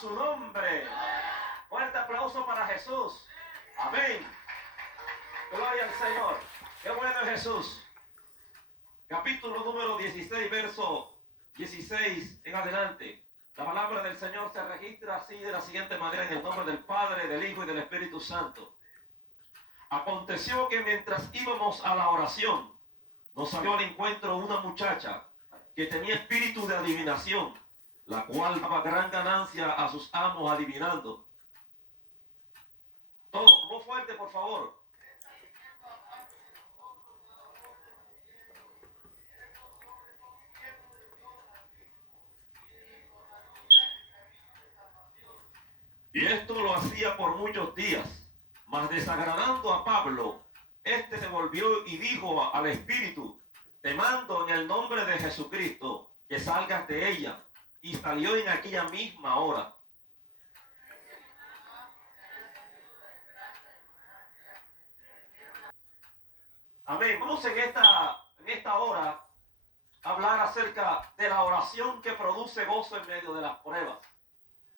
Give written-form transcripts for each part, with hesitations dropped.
su nombre. Fuerte aplauso para Jesús. Amén. Gloria al Señor. Qué bueno es Jesús. Capítulo número 16, verso 16 en adelante. La palabra del Señor se registra así de la siguiente manera: en el nombre del Padre, del Hijo y del Espíritu Santo. Aconteció que mientras íbamos a la oración, nos salió al encuentro una muchacha que tenía espíritu de adivinación, la cual daba gran ganancia a sus amos adivinando. Todo, muy fuerte, por favor. Y esto lo hacía por muchos días, mas desagradando a Pablo, este se volvió y dijo al espíritu: te mando en el nombre de Jesucristo que salgas de ella. Y salió en aquella misma hora. Amén. Vamos en esta hora a hablar acerca de la oración que produce gozo en medio de las pruebas.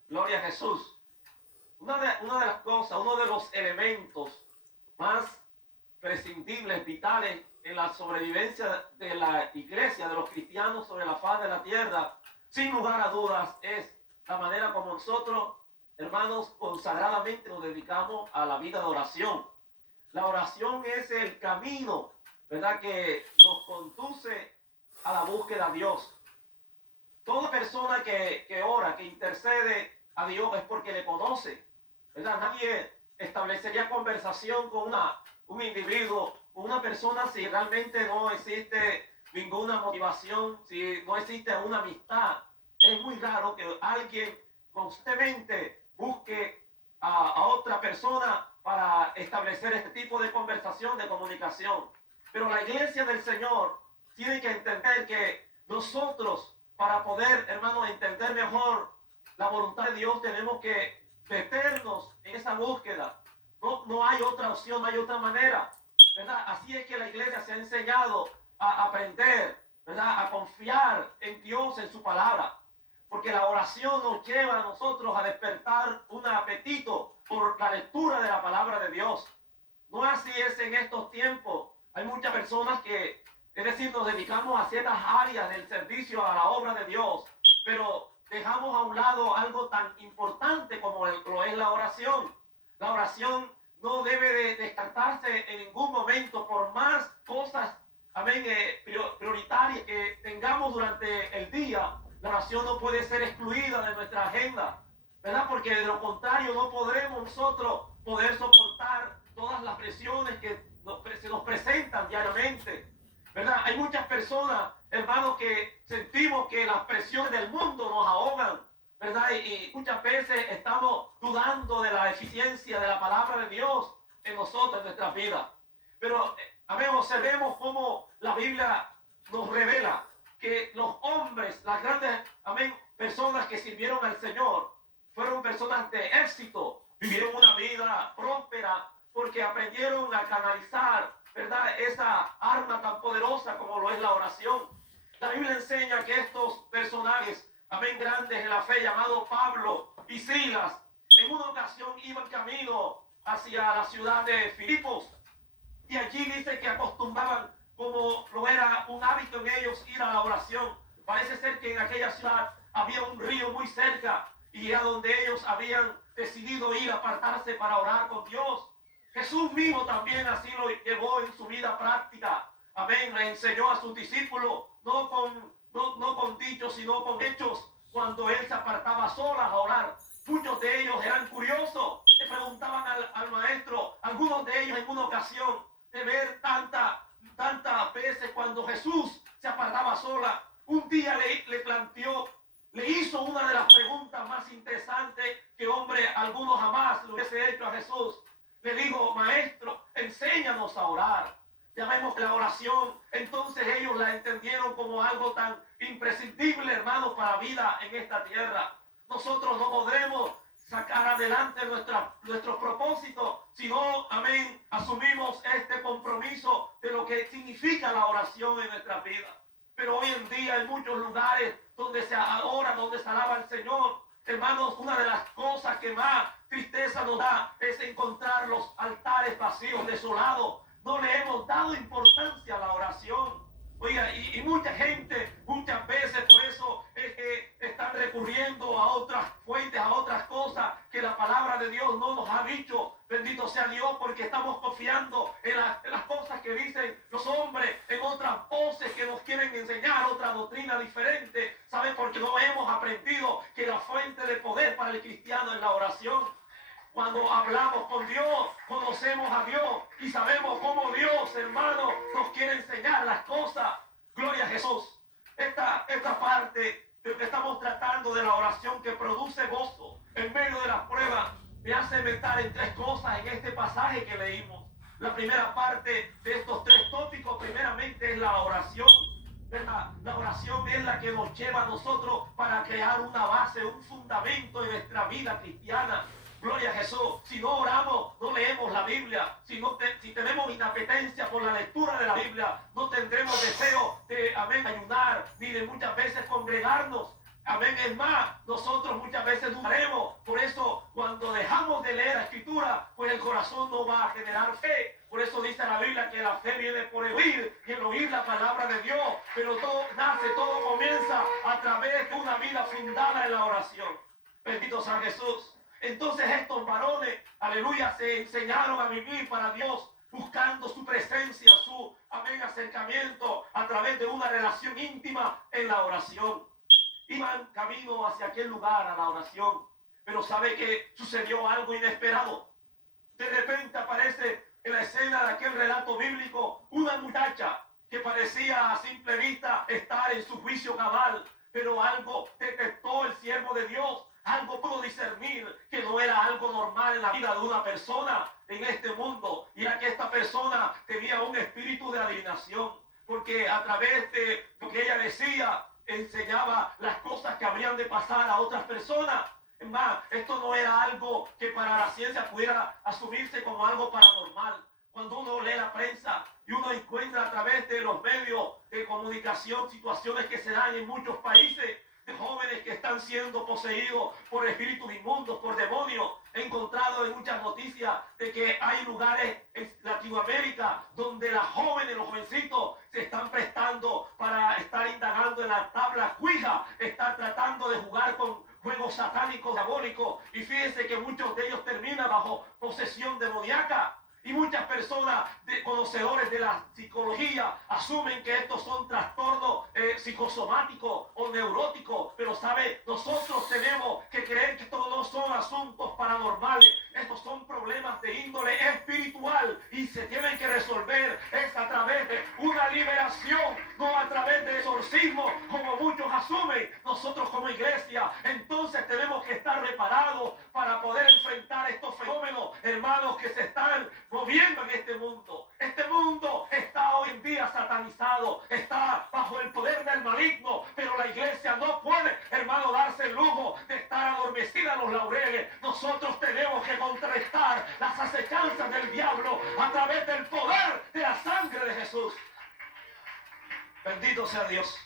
Gloria a Jesús. Una de las cosas, uno de los elementos más prescindibles, vitales en la sobrevivencia de la iglesia, de los cristianos sobre la faz de la tierra, sin lugar a dudas, es la manera como nosotros, hermanos, consagradamente nos dedicamos a la vida de oración. La oración es el camino, ¿verdad?, que nos conduce a la búsqueda de Dios. Toda persona que ora, que intercede a Dios, es porque le conoce, ¿verdad? Nadie establecería conversación con un individuo, con una persona, si realmente no existe ninguna motivación, si no existe una amistad. Es muy raro que alguien constantemente busque a otra persona para establecer este tipo de conversación, de comunicación. Pero la iglesia del Señor tiene que entender que nosotros, para poder, hermanos, entender mejor la voluntad de Dios, tenemos que meternos en esa búsqueda. No hay otra opción, no hay otra manera, ¿verdad? Así es que la iglesia se ha enseñado a aprender, ¿verdad?, a confiar en Dios, en su palabra. Porque la oración nos lleva a nosotros a despertar un apetito por la lectura de la palabra de Dios. No así es en estos tiempos. Hay muchas personas que, es decir, nos dedicamos a ciertas áreas del servicio a la obra de Dios, pero dejamos a un lado algo tan importante como lo es la oración. La oración no debe de descartarse en ningún momento, por más cosas, amén, prioritarias que tengamos durante el día. La oración no puede ser excluida de nuestra agenda, ¿verdad? Porque de lo contrario no podremos nosotros poder soportar todas las presiones que se nos presentan diariamente, ¿verdad? Hay muchas personas, hermanos, que sentimos que las presiones del mundo nos ahogan, ¿verdad? Y muchas veces estamos dudando de la eficiencia de la palabra de Dios en nosotros, en nuestras vidas. Pero, amén, observemos cómo la Biblia nos revela que los hombres, las grandes, amén, personas que sirvieron al Señor, fueron personas de éxito, vivieron una vida próspera, porque aprendieron a canalizar, ¿verdad?, esa arma tan poderosa como lo es la oración. La Biblia enseña que estos personajes, amén, grandes en la fe, llamados Pablo y Silas, en una ocasión iban camino hacia la ciudad de Filipos, y allí dice que acostumbraban, como lo era un hábito en ellos, ir a la oración. Parece ser que en aquella ciudad había un río muy cerca, y a donde ellos habían decidido ir a apartarse para orar con Dios. Jesús mismo también así lo llevó en su vida práctica. Amén. Le enseñó a sus discípulos, no con dichos, sino con hechos, cuando él se apartaba solas a orar. Muchos de ellos eran curiosos, le preguntaban al maestro, algunos de ellos en una ocasión, de ver tantas veces cuando Jesús se apartaba sola. Un día le hizo una de las preguntas más interesantes que alguno jamás lo hubiese hecho a Jesús. Le dijo: maestro, enséñanos a orar. Ya vemos que la oración, entonces ellos la entendieron como algo tan imprescindible, hermanos, para la vida en esta tierra. Nosotros no podremos sacar adelante nuestro propósito si no, amén, asumimos este compromiso de lo que significa la oración en nuestra vida. Pero hoy en día hay muchos lugares donde se adora, donde se alaba al Señor, Hermanos, una de las cosas que más tristeza nos da es encontrar los altares vacíos, desolados. No le hemos dado importancia a la oración. Oiga, y mucha gente, muchas veces por eso es que están recurriendo a otras fuentes, a otras cosas que la palabra de Dios no nos ha dicho. Bendito sea Dios, porque estamos confiando en las cosas que dicen los hombres, en otras voces que nos quieren enseñar otra doctrina diferente. ¿Saben? Porque no hemos aprendido que la fuente de poder para el cristiano es la oración. Cuando hablamos con Dios, conocemos a Dios y sabemos cómo Dios, hermano, nos quiere enseñar las cosas. Gloria a Jesús. Esta parte de que estamos tratando de la oración que produce gozo en medio de las pruebas, me hace meter en tres cosas en este pasaje que leímos. La primera parte de estos tres tópicos, primeramente, es la oración. La oración es la que nos lleva a nosotros para crear una base, un fundamento en nuestra vida cristiana. Gloria a Jesús. Si no oramos, no leemos la Biblia. Si tenemos inapetencia por la lectura de la Biblia, no tendremos deseo de, amén, ayunar, ni de muchas veces congregarnos. Amén. Es más, nosotros muchas veces dudaremos. Por eso, cuando dejamos de leer la Escritura, pues el corazón no va a generar fe. Por eso dice la Biblia que la fe viene por el oír y el oír la palabra de Dios. Pero todo comienza a través de una vida fundada en la oración. Bendito sea Jesús. Entonces estos varones, aleluya, se enseñaron a vivir para Dios, buscando su presencia, su, amén, acercamiento a través de una relación íntima en la oración. Iban camino hacia aquel lugar, a la oración, pero sabe que sucedió algo inesperado. De repente aparece en la escena de aquel relato bíblico una muchacha que parecía a simple vista estar en su juicio cabal, pero algo detectó el siervo de Dios. Algo pudo discernir que no era algo normal en la vida de una persona en este mundo. Y era que esta persona tenía un espíritu de adivinación. Porque a través de lo que ella decía, enseñaba las cosas que habrían de pasar a otras personas. Es más, esto no era algo que para la ciencia pudiera asumirse como algo paranormal. Cuando uno lee la prensa y uno encuentra a través de los medios de comunicación situaciones que se dan en muchos países, de jóvenes que están siendo poseídos por espíritus inmundos, por demonios. He encontrado en muchas noticias de que hay lugares en Latinoamérica donde las jóvenes, los jovencitos, se están prestando para estar indagando en la tabla Ouija, estar tratando de jugar con juegos satánicos, diabólicos. Y fíjense que muchos de ellos terminan bajo posesión demoníaca. Y muchas personas conocedores de la psicología asumen que estos son trastornos psicosomáticos o neuróticos. Pero sabe, nosotros tenemos que creer que estos no son asuntos paranormales. Estos son problemas de índole espiritual y se tienen que resolver es a través de una liberación, no a través de exorcismo, como muchos asumen. Nosotros como iglesia, entonces tenemos que estar preparados para poder enfrentar estos fenómenos, hermanos, que se están moviendo en este mundo. Este mundo está hoy en día satanizado, está bajo el poder del maligno, pero la iglesia no puede, hermano, darse el lujo de estar adormecida en los laureles. Nosotros tenemos que contrarrestar las acechanzas del diablo a través del poder de la sangre de Jesús. Bendito sea Dios.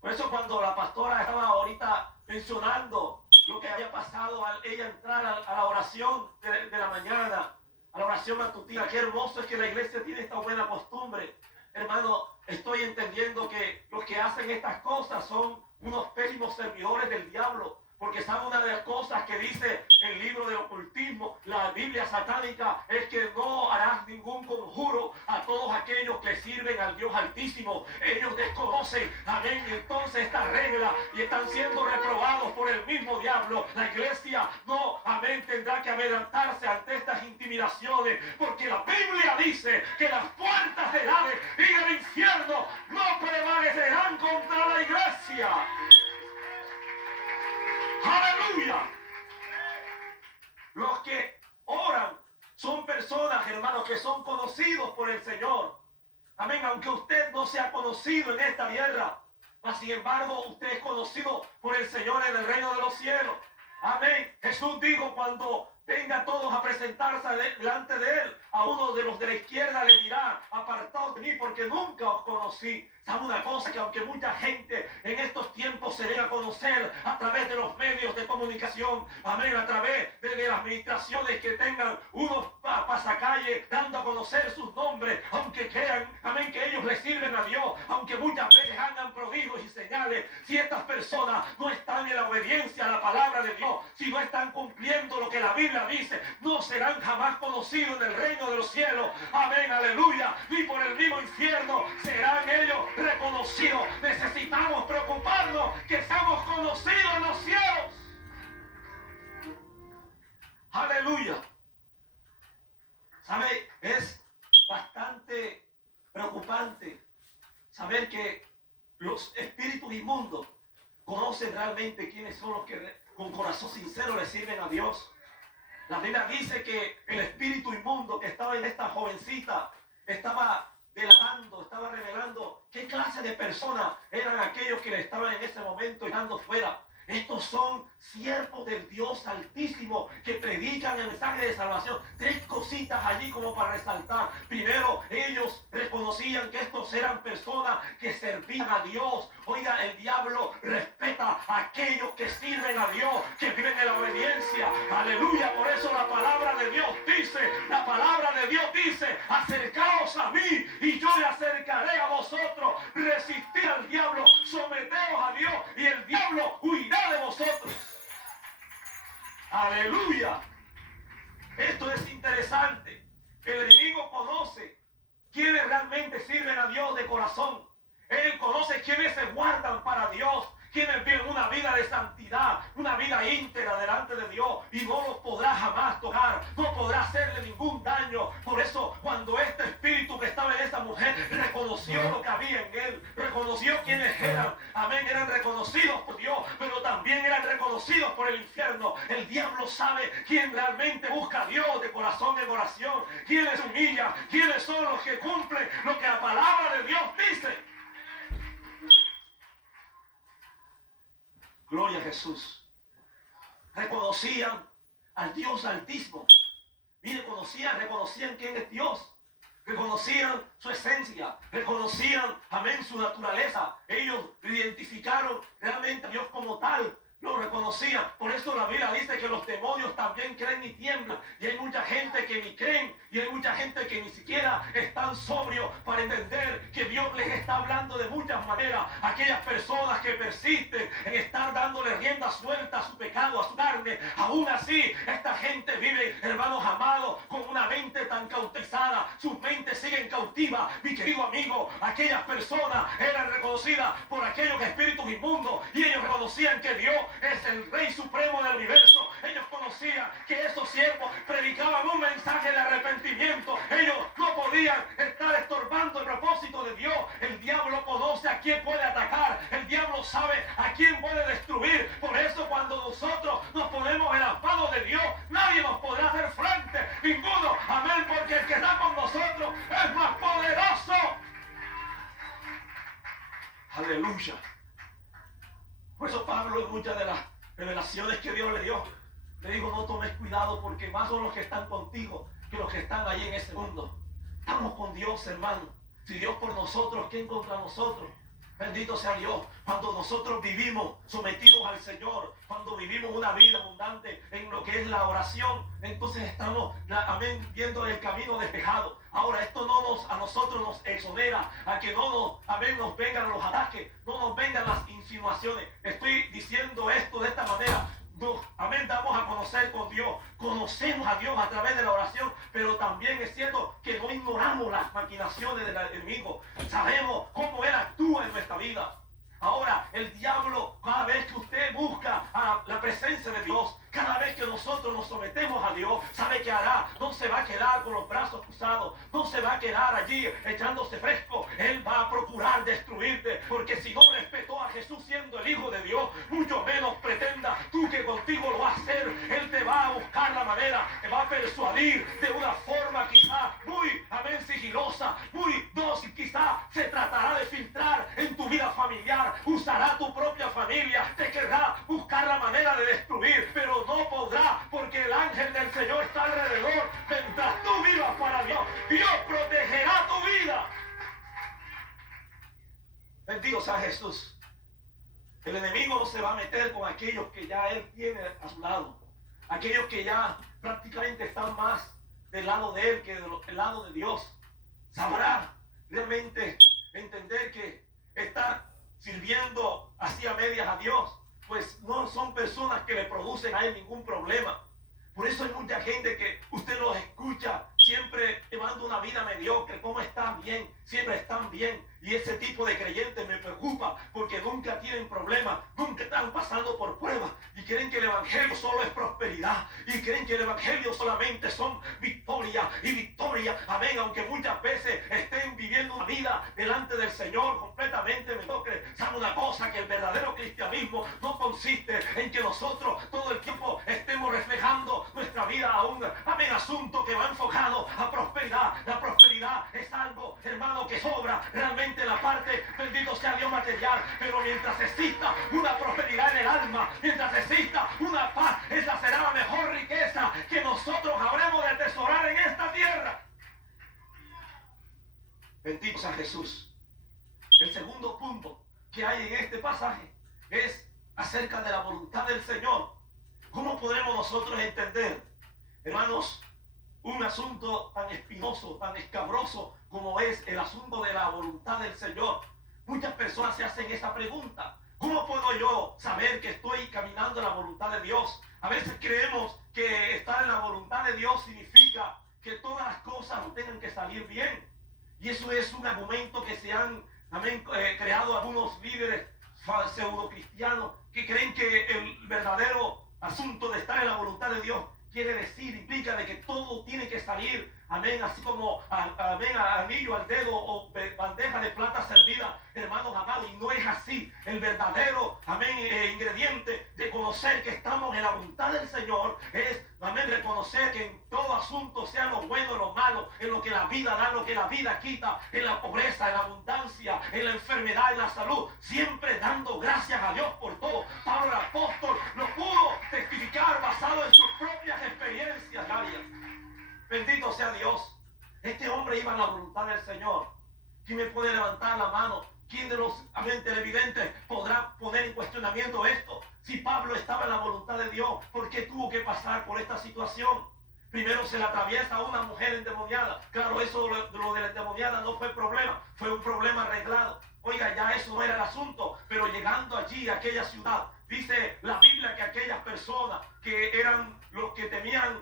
Por eso cuando la pastora estaba ahorita mencionando lo que había pasado al ella entrar a la oración de la mañana, a la oración matutina, qué hermoso es que la iglesia tiene esta buena costumbre. Hermano, estoy entendiendo que los que hacen estas cosas son unos pésimos servidores del diablo. Porque sabe, una de las cosas que dice el libro del ocultismo, la Biblia satánica, es que no harás ningún conjuro a todos aquellos que sirven al Dios Altísimo. Ellos desconocen, amén, entonces esta regla y están siendo reprobados por el mismo diablo. La iglesia no, amén, tendrá que amedrentarse ante estas intimidaciones, porque la Biblia dice que las puertas del Hades y el infierno no prevalecerán contra la iglesia. ¡Aleluya! Los que oran son personas, hermanos, que son conocidos por el Señor. Amén, aunque usted no sea conocido en esta tierra, mas sin embargo usted es conocido por el Señor en el reino de los cielos. Amén. Jesús dijo cuando vengan todos a presentarse delante de él. A uno de los de la izquierda le dirá, apartaos de mí porque nunca os conocí. ¿Sabe una cosa? Que aunque mucha gente en estos tiempos se dé a conocer a través de los medios de comunicación, amén, a través de las administraciones que tengan unos pasacalles dando a conocer sus nombres, aunque crean, amén, que ellos le sirven a Dios, aunque muchas veces hagan prodigios y señales, si estas personas no están en la obediencia a la palabra de Dios, si no están cumpliendo lo que la Biblia dice, no serán jamás conocidos en el reino de los cielos, amén, aleluya, ni por el mismo infierno serán ellos reconocidos. Necesitamos preocuparnos que seamos conocidos en los cielos. Aleluya. ¿Sabe? Es bastante preocupante saber que los espíritus inmundos conocen realmente quiénes son los que con corazón sincero le sirven a Dios. La Biblia dice que el espíritu inmundo que estaba en esta jovencita estaba delatando, estaba revelando qué clase de personas eran aquellos que le estaban en ese momento echando fuera. Estos son siervos del Dios Altísimo que predican el mensaje de salvación. Tres cositas allí como para resaltar. Primero, ellos reconocían que estos eran personas que servían a Dios. Oiga, el diablo respeta a aquellos que sirven a Dios, que viven en la obediencia. Aleluya, por eso la palabra de Dios dice, acercaos a mí y yo me acercaré a vosotros. Resistid al diablo, someteos a Dios y el diablo huirá de vosotros. Aleluya. Esto es interesante. El enemigo conoce quiénes realmente sirven a Dios de corazón. Él conoce quiénes se guardan para Dios, quienes viven una vida de santidad, una vida íntegra delante de Dios, y no los podrá jamás tocar, no podrá hacerle ningún daño. Por eso, cuando este espíritu que estaba en esta mujer reconoció lo que había en él, reconoció quiénes eran, amén, eran reconocidos por Dios, pero también eran reconocidos por el infierno. El diablo sabe quién realmente busca a Dios de corazón en oración, quiénes humillan, quiénes son los que cumplen lo que la palabra de Dios dice. Gloria a Jesús. Reconocían al Dios Altísimo. Mire, reconocían quién es Dios. Reconocían su esencia. Reconocían, amén, su naturaleza. Ellos identificaron realmente a Dios como tal. Lo reconocían. Por eso la Biblia dice que los demonios también creen y tiemblan. Y hay mucha gente que ni creen. Y hay mucha gente que ni siquiera están sobrios para entender que Dios les está hablando de muchas maneras. Aquellas personas que persisten en estar dándole rienda suelta a su pecado, a su carne. Aún así, esta gente vive, hermanos amados, con una mente tan cauterizada. Sus mentes siguen cautivas. Mi querido amigo, aquellas personas eran reconocidas por aquellos espíritus inmundos. Y ellos reconocían que Dios es el Rey Supremo del universo. Ellos conocían que esos siervos predicaban un mensaje de arrepentimiento. Ellos no podían estar estorbando el propósito de Dios. El diablo conoce a quién puede atacar. El diablo sabe a quién puede destruir. Por eso cuando nosotros nos ponemos en las manos de Dios, nadie nos podrá hacer frente. Ninguno. Amén. Porque el que está con nosotros es más poderoso. Aleluya. Por eso Pablo, en muchas de las revelaciones que Dios le dio, le dijo, no tomes cuidado porque más son los que están contigo que los que están ahí en ese mundo. Estamos con Dios, hermano. Si Dios por nosotros, ¿quién contra nosotros? Bendito sea Dios. Cuando nosotros vivimos sometidos al Señor, cuando vivimos una vida abundante en lo que es la oración, entonces estamos, amén, viendo el camino despejado. Ahora, esto a nosotros nos exonera a que nos vengan los ataques, no nos vengan las insinuaciones. Estoy diciendo esto de esta manera. Amén, damos a conocer con Dios, conocemos a Dios a través de la oración, pero también es cierto que no ignoramos las maquinaciones del enemigo. Sabemos cómo Él actúa en nuestra vida. Ahora, el diablo, cada vez que usted busca a la presencia de Dios, cada vez que nosotros nos sometemos a Dios, ¿sabe qué hará? No se va a quedar con los brazos cruzados, no se va a quedar allí echándose fresco. Él va a procurar destruirte, porque si no respetó a Jesús siendo el Hijo de Dios, mucho menos pretenda tú que contigo lo va a hacer. Él te va a buscar la manera, te va a persuadir de una forma quizá muy, amén, sigilosa, muy dócil, quizá se tratará de filtrar en tu vida familiar, usará tu propia familia, te querrá buscar la manera de destruir, pero no podrá, porque el ángel del Señor aquellos que ya Él tiene a su lado, aquellos que ya prácticamente están más del lado de Él que del lado de Dios, sabrá realmente entender que estar sirviendo así a medias a Dios, pues no son personas que le producen a Él ningún problema. Por eso hay mucha gente que usted los escucha siempre llevando una vida mediocre. ¿Cómo están? Bien, siempre están bien. Y ese tipo de creyentes me preocupa porque nunca tienen problemas, nunca están pasando por pruebas y creen que el evangelio solo es prosperidad y creen que el evangelio solamente son victoria y victoria. Amén. Aunque muchas veces estén viviendo una vida delante del Señor completamente mediocre. ¿Sabe una cosa? Que el verdadero cristianismo no consiste en que nosotros todo el tiempo estemos reflejando nuestra vida a un asunto que va enfocado a prosperidad. La prosperidad es algo, hermano, que sobra realmente la parte, bendito sea Dios, material, pero mientras exista una prosperidad en el alma, mientras exista una paz, esa será la mejor riqueza que nosotros habremos de atesorar en esta tierra. Bendito sea Jesús. El segundo punto que hay en este pasaje es acerca de la voluntad del Señor. ¿Cómo podremos nosotros entender, hermanos, un asunto tan espinoso, tan escabroso como es el asunto de la voluntad del Señor? Muchas personas se hacen esa pregunta. ¿Cómo puedo yo saber que estoy caminando en la voluntad de Dios? A veces creemos que estar en la voluntad de Dios significa que todas las cosas tengan que salir bien. Y eso es un argumento que se han creado algunos líderes pseudo cristianos que creen que el verdadero asunto de estar en la voluntad de Dios quiere decir, implica de que todo tiene que salir, amén, así como, amén, anillo al dedo o bandeja de plata servida, hermanos amados, y no es así. El verdadero, amén, ingrediente de conocer que estamos en la voluntad del Señor es, amén, reconocer que en todo asunto, sea lo bueno o lo malo, en lo que la vida da, en lo que la vida quita, en la pobreza, en la abundancia, en la enfermedad, en la salud, siempre dando gracias a Dios por todo. Pablo el apóstol lo pudo testificar basado en sus propias experiencias diarias. Bendito sea Dios. Este hombre iba en la voluntad del Señor. ¿Quién me puede levantar la mano? ¿Quién de los televidentes podrá poner en cuestionamiento esto? Si Pablo estaba en la voluntad de Dios, ¿por qué tuvo que pasar por esta situación? Primero se le atraviesa a una mujer endemoniada. Claro, eso lo de la endemoniada no fue problema, fue un problema arreglado. Oiga, ya eso no era el asunto, pero llegando allí a aquella ciudad, dice la Biblia que aquellas personas que eran los que tenían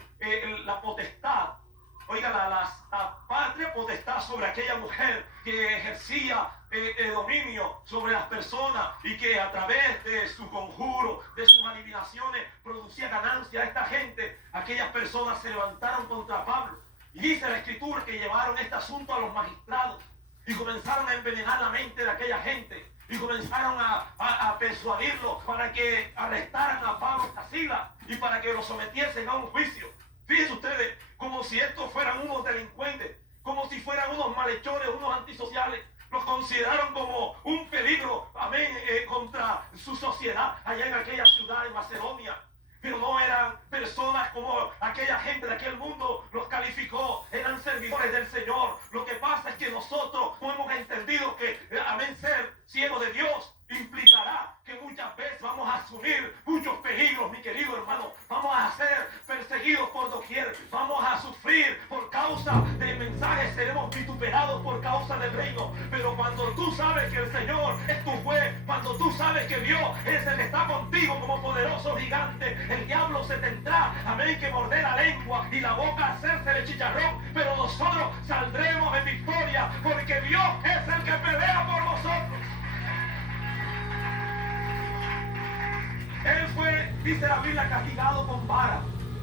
la potestad, oiga, la patria potestad sobre aquella mujer que ejercía dominio sobre las personas y que a través de su conjuro, de sus adivinaciones, producía ganancia a esta gente. Aquellas personas se levantaron contra Pablo. Y dice la Escritura que llevaron este asunto a los magistrados y comenzaron a envenenar la mente de aquella gente. Y comenzaron a persuadirlo para que arrestaran a Pablo y a Silas y para que lo sometiesen a un juicio. Fíjense ustedes, como si estos fueran unos delincuentes, como si fueran unos malhechores, unos antisociales. Los consideraron como un peligro, amén, contra su sociedad allá en aquella ciudad de Macedonia. Pero no eran personas como aquella gente de aquel mundo los calificó, eran servidores del Señor. Lo que pasa es que nosotros hemos entendido que, amén, ser siervo de Dios implicará que muchas veces vamos a asumir muchos peligros, mi querido hermano. Vamos a ser perseguidos por doquier, vamos a sufrir por causa del mensaje, seremos vituperados por causa del reino. Pero cuando tú sabes que el Señor es tu juez, cuando tú sabes que Dios es el que está contigo como poderoso gigante, el diablo se tendrá, amén, que morder la lengua y la boca hacerse de chicharrón, pero nosotros saldremos en victoria porque Dios es el que pelea por nosotros. Él fue, dice la Biblia, castigado con vara.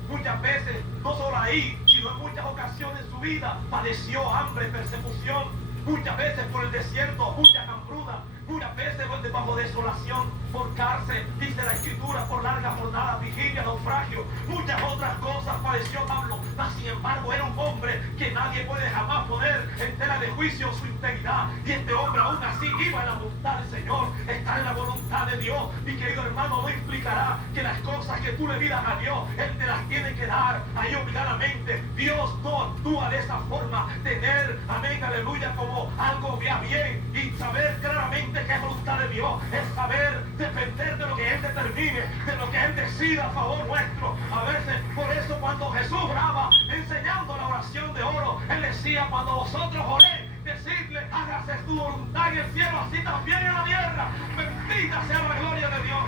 Muchas veces, no solo ahí, sino en muchas ocasiones en su vida, padeció hambre, persecución. Muchas veces por el desierto, mucha hambruna. Muchas veces bajo desolación, por cárcel, dice la Escritura, por largas jornadas, vigilia, naufragio. Muchas otras cosas padeció Pablo. Mas, sin embargo, era un hombre que nadie puede jamás poner en tela de juicio su integridad. Y este hombre aún así iba en la voluntad del Señor. Estar en la voluntad voluntad de Dios. Mi querido hermano, no implicará que las cosas que tú le pidas a Dios, Él te las tiene que dar ahí obligadamente. Dios no actúa de esa forma. Tener, amén, aleluya, como algo bien y saber claramente que es voluntad de Dios, es saber depender de lo que Él determine, de lo que Él decida a favor nuestro. A veces, por eso cuando Jesús oraba enseñando la oración de oro, Él decía: cuando vosotros oréis, decidle, hágase tu voluntad en el cielo, así también en la tierra. Bendita sea la gloria de Dios.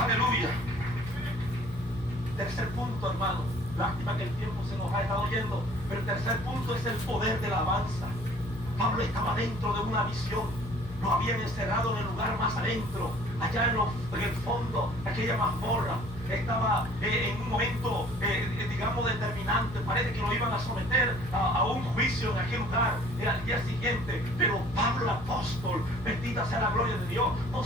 Aleluya. Tercer punto, hermano. Lástima que el tiempo se nos ha estado yendo, pero el tercer punto es el poder de la alabanza. Pablo estaba dentro de una visión. Lo habían encerrado en el lugar más adentro, allá en el fondo, aquella mazmorra. Estaba en un momento, digamos, determinante. Parece que lo iban a someter a un juicio en aquel lugar al día siguiente. Pero Pablo el apóstol, bendita sea la gloria de Dios, no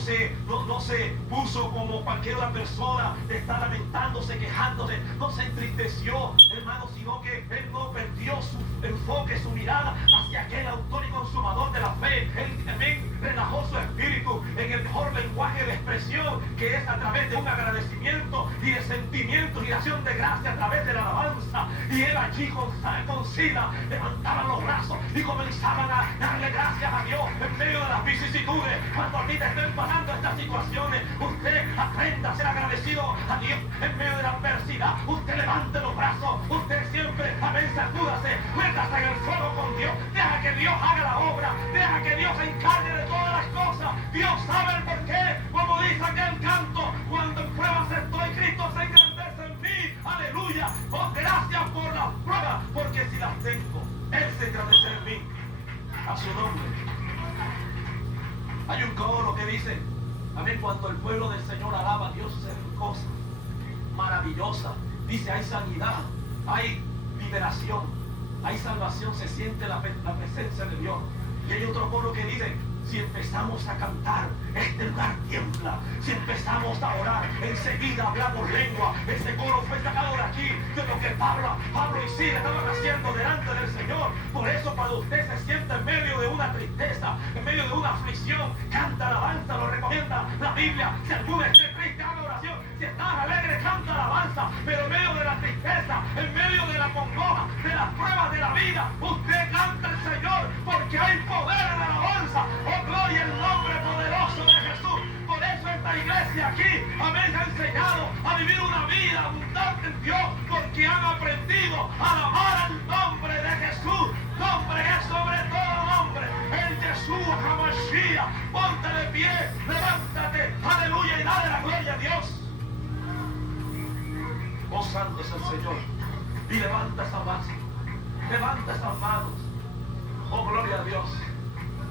se puso como cualquier otra persona de estar lamentándose, quejándose. No se entristeció, hermano, sino que él no perdió su enfoque, su mirada hacia aquel autor y consumador de la fe. Él también relajó su espíritu en el mejor lenguaje de expresión, que es a través de un agradecimiento y de sentimientos y de acción de gracia a través de la alabanza. Y él allí con Sila levantaban los brazos y comenzaban a darle gracias a Dios en medio de las vicisitudes. Cuando a ti te estén pasando estas situaciones, usted aprenda a ser agradecido a Dios en medio de la adversidad. Usted levante los brazos, usted siempre, amén, sacúdase, métase en el fuego con Dios. Deja que Dios haga la obra, deja que Dios se encargue de todas las cosas. Dios sabe el porqué, como dice aquel canto: cuando en pruebas estoy, Cristo se engrandece en mí. Aleluya. Oh, gracias por las pruebas, porque si las tengo, Él se engrandece en mí. A su nombre. Hay un coro que dice, amén, cuando el pueblo del Señor alaba a Dios, se ven cosas maravillosas. Dice, hay sanidad, hay liberación, hay salvación, se siente la presencia de Dios. Y hay otro coro que dice, si empezamos a cantar, este lugar tiembla. Si empezamos a orar, enseguida hablamos lengua. Ese coro fue sacado de aquí, de lo que Pablo y Sila estaban haciendo delante del Señor. Por eso cuando usted se sienta en medio de una tristeza, en medio de una aflicción, canta alabanza, lo recomienda la Biblia. Si alguno esté triste, haga oración. Si estás alegre, canta alabanza. Pero en medio de la tristeza, en medio de la congoja, de las pruebas de la vida, usted canta al Señor, porque hay poder en la alabanza. Oh, gloria al nombre poderoso de Jesús. Por eso esta iglesia aquí, amén, ha enseñado a vivir una vida abundante en Dios, porque han aprendido a alabar al nombre de Jesús. Nombre es sobre todo nombre, el Jesús Hamashiach. Ponte de pie, levántate, aleluya, y dale la gloria a Dios. Oh, santo es el Señor. Y levanta esa masa, levanta esas manos. Oh, gloria a Dios.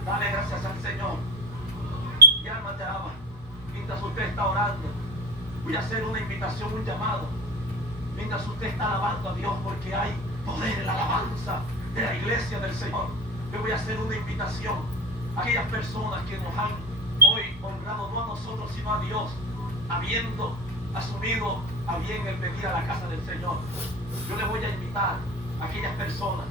Dale gracias al Señor. Mi alma te ama. Mientras usted está orando, voy a hacer una invitación, un llamado. Mientras usted está alabando a Dios, porque hay poder en la alabanza de la iglesia del Señor. Yo voy a hacer una invitación a aquellas personas que nos han hoy honrado, no a nosotros, sino a Dios, habiendo asumido a bien el venir a la casa del Señor. Yo le voy a invitar a aquellas personas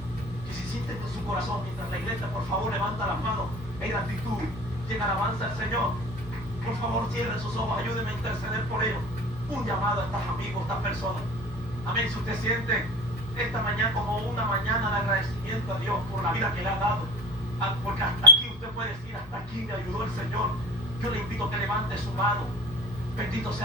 que si sienten en su corazón, mientras la iglesia, por favor, levanta las manos en gratitud, llega alabanza al Señor. Por favor, cierren sus ojos, ayúdenme a interceder por ellos. Un llamado a estos amigos, a estas personas. Amén. Si usted siente esta mañana como una mañana de agradecimiento a Dios por la vida que le ha dado, porque hasta aquí usted puede decir, hasta aquí me ayudó el Señor, yo le invito a que levante su mano. Bendito sea